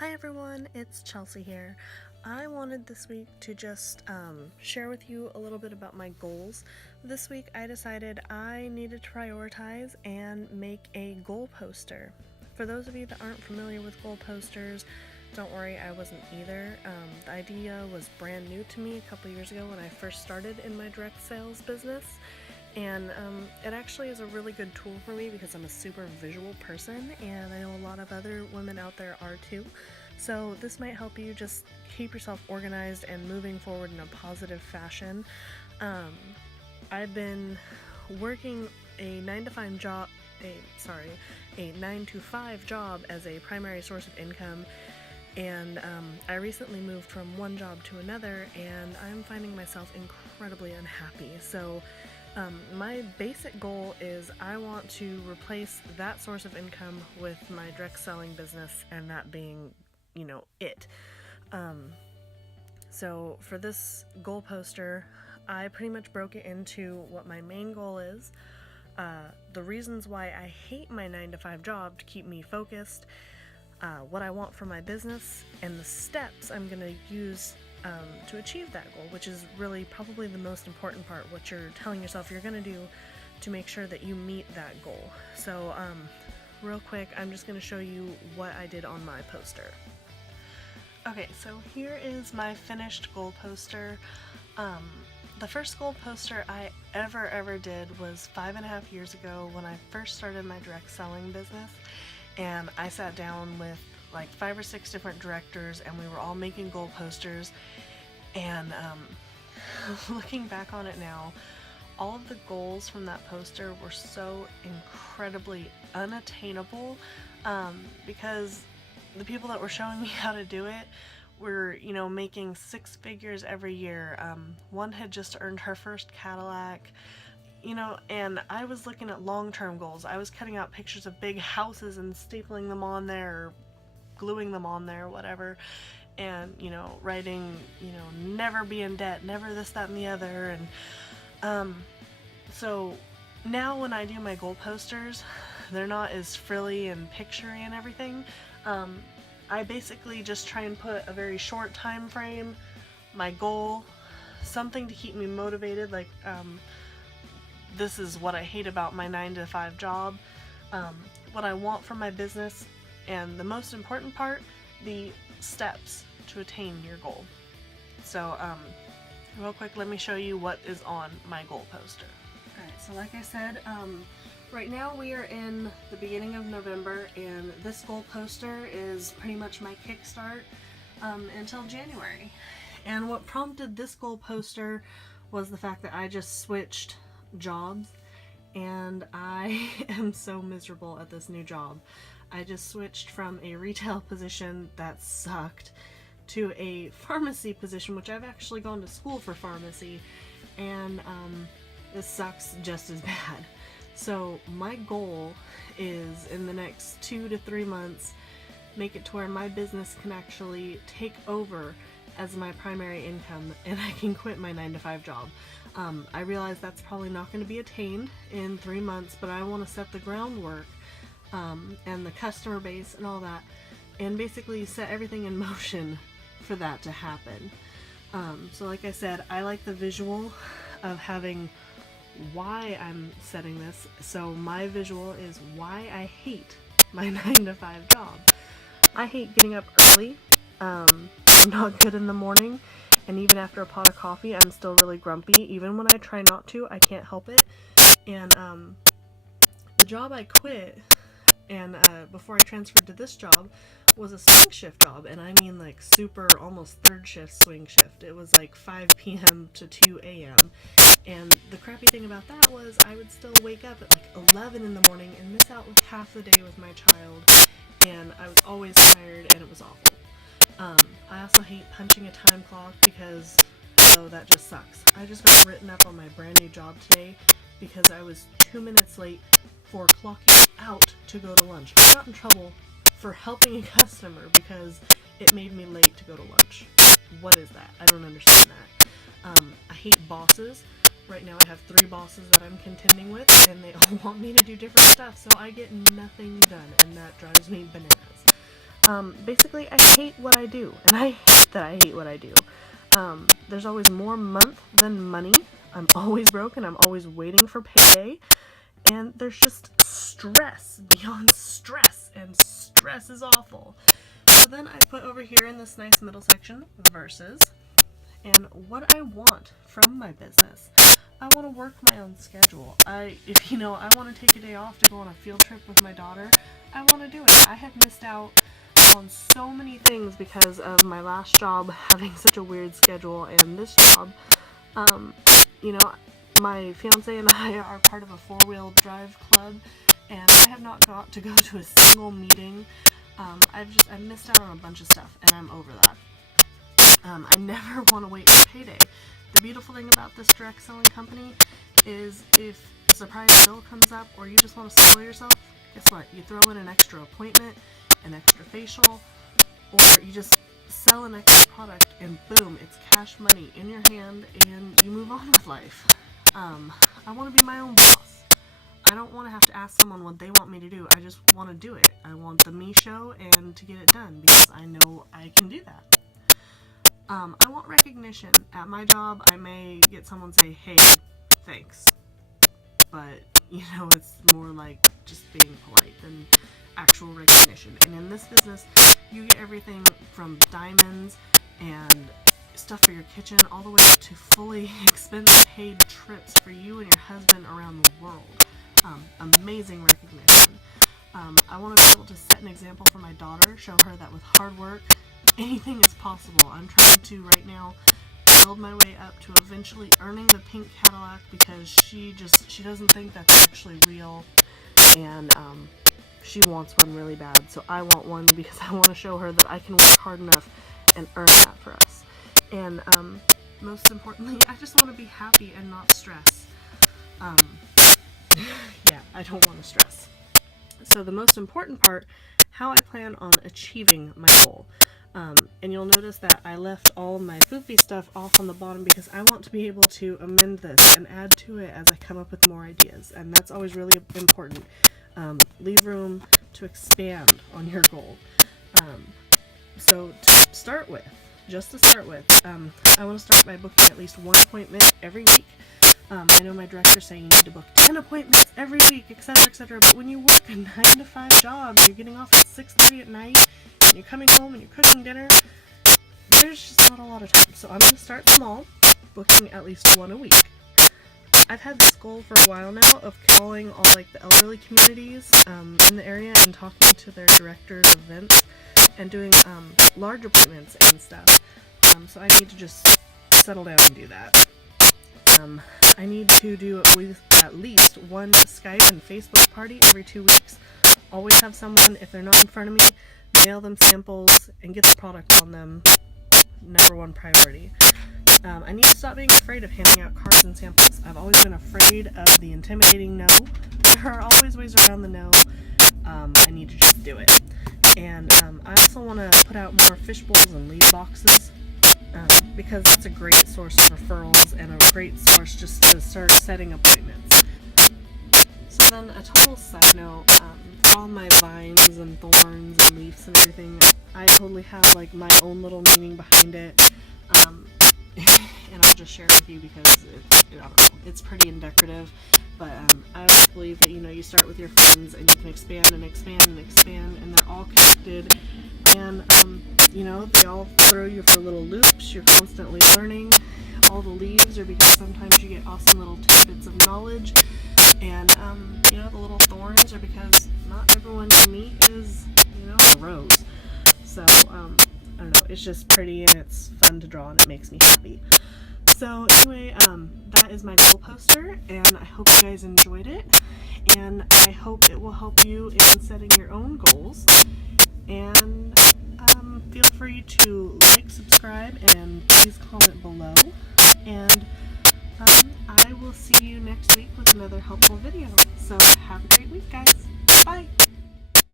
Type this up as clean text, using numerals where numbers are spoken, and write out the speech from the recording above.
Hi everyone, it's Chelsea here. I wanted this week to just share with you a little bit about my goals. This week I decided I needed to prioritize and make a goal poster. For those of you that aren't familiar with goal posters, don't worry, I wasn't either. The idea was brand new to me a couple years ago when I first started in my direct sales business. And it actually is a really good tool for me because I'm a super visual person, and I know a lot of other women out there are too. So this might help you just keep yourself organized and moving forward in a positive fashion. I've been working a 9 to 5 job, a 9 to 5 job as a primary source of income. And I recently moved from one job to another, and I'm finding myself incredibly unhappy. So my basic goal is I want to replace that source of income with my direct selling business, and that being, it. So for this goal poster, I pretty much broke it into what my main goal is, the reasons why I hate my 9 to 5 job to keep me focused, what I want for my business, and the steps I'm going to use to achieve that goal, which is really probably the most important part, what you're telling yourself you're going to do to make sure that you meet that goal. So real quick, I'm just going to show you what I did on my poster. Okay, so here is my finished goal poster. The first goal poster I ever did was 5.5 years ago when I first started my direct selling business, and I sat down with like 5 or 6 different directors, and we were all making goal posters. And looking back on it now, all of the goals from that poster were so incredibly unattainable, because the people that were showing me how to do it were, making 6 figures every year. One had just earned her first Cadillac. And I was looking at long-term goals. I was cutting out pictures of big houses and stapling them on there, or gluing them on there, whatever, and, writing, never be in debt, never this, that, and the other. And so now when I do my goal posters, they're not as frilly and picturey and everything. I basically just try and put a very short time frame, my goal, something to keep me motivated, like this is what I hate about my 9 to 5 job, what I want from my business, and the most important part, the steps to attain your goal. So real quick, let me show you what is on my goal poster. Alright, so like I said, right now we are in the beginning of November, and this goal poster is pretty much my kickstart until January. And what prompted this goal poster was the fact that I just switched jobs, and I am so miserable at this new job. I just switched from a retail position that sucked to a pharmacy position, which I've actually gone to school for pharmacy, and this sucks just as bad. So my goal is, in the next 2 to 3 months, make it to where my business can actually take over as my primary income, and I can quit my 9 to 5 job. I realize that's probably not going to be attained in 3 months, but I want to set the groundwork and the customer base and all that, and basically set everything in motion for that to happen. So like I said, I like the visual of having why I'm setting this. So my visual is why I hate my 9 to 5 job. I hate getting up early. I'm not good in the morning, and even after a pot of coffee, I'm still really grumpy. Even when I try not to, I can't help it. And the job I quit, and before I transferred to this job, was a swing shift job, and I mean like super, almost third shift swing shift. It was like 5 p.m. to 2 a.m. And the crappy thing about that was I would still wake up at like 11 in the morning and miss out with half the day with my child, and I was always tired, and it was awful. I also hate punching a time clock because, that just sucks. I just got written up on my brand new job today because I was 2 minutes late for clocking out to go to lunch. I got in trouble for helping a customer because it made me late to go to lunch. What is that? I don't understand that. I hate bosses. Right now I have 3 bosses that I'm contending with, and they all want me to do different stuff, so I get nothing done, and that drives me bananas. Basically, I hate what I do, and I hate that I hate what I do. There's always more month than money. I'm always broke, and I'm always waiting for payday. And there's just stress beyond stress, and stress is awful. So then I put over here in this nice middle section, verses, and what I want from my business. I want to work my own schedule. If I want to take a day off to go on a field trip with my daughter, I want to do it. I have missed out on so many things because of my last job having such a weird schedule, and this job, my fiance and I are part of a 4-wheel drive club, and I have not got to go to a single meeting. I've missed out on a bunch of stuff, and I'm over that. I never want to wait for payday. The beautiful thing about this direct selling company is if a surprise bill comes up or you just want to spoil yourself, guess what? You throw in an extra appointment, an extra facial, or you just sell an extra product, and boom, it's cash money in your hand, and you move on with life. I want to be my own boss. I don't want to have to ask someone what they want me to do. I just want to do it. I want the me show and to get it done because I know I can do that. I want recognition. At my job, I may get someone say, hey, thanks. But, it's more like just being polite than actual recognition. And in this business, you get everything from diamonds and stuff for your kitchen all the way up to fully expense paid trips for you and your husband around the world. Amazing recognition. I want to be able to set an example for my daughter, show her that with hard work, anything is possible. I'm trying to right now build my way up to eventually earning the pink Cadillac because she doesn't think that's actually real, and she wants one really bad. So I want one because I want to show her that I can work hard enough and earn that for us. And most importantly, I just want to be happy and not stress. Yeah, I don't want to stress. So the most important part, how I plan on achieving my goal. And you'll notice that I left all my foofy stuff off on the bottom because I want to be able to amend this and add to it as I come up with more ideas. And that's always really important. Leave room to expand on your goal. So to start with, I want to start by booking at least one appointment every week. I know my director's saying you need to book 10 appointments every week, etc., etc. But when you work a 9-to-5 job, you're getting off at 6:30 at night, and you're coming home and you're cooking dinner, there's just not a lot of time. So I'm going to start small, booking at least one a week. I've had this goal for a while now of calling all the elderly communities in the area and talking to their directors of events and doing large appointments and stuff. So I need to just settle down and do that. I need to do at least one Skype and Facebook party every 2 weeks. Always have someone, if they're not in front of me, mail them samples and get the product on them. Number one priority. I need to stop being afraid of handing out cards and samples. I've always been afraid of the intimidating no. There are always ways around the no. I need to just do it. And I also want to put out more fish bowls and lead boxes. Because it's a great source of referrals and a great source just to start setting appointments. So then a total side note, for all my vines and thorns and leaves and everything, I totally have my own little meaning behind it. And I'll just share it with you because I don't know, it's pretty decorative. But I always believe that you start with your friends and you can expand and expand and expand, and they're all connected. And they all throw you for little loops. You're constantly learning. All the leaves are because sometimes you get awesome little tidbits of knowledge. And the little thorns are because not everyone you meet is a rose. So I don't know. It's just pretty and it's fun to draw and it makes me happy. So anyway, that is my goal poster, and I hope you guys enjoyed it, and I hope it will help you in setting your own goals. And feel free to like, subscribe, and please comment below. And I will see you next week with another helpful video.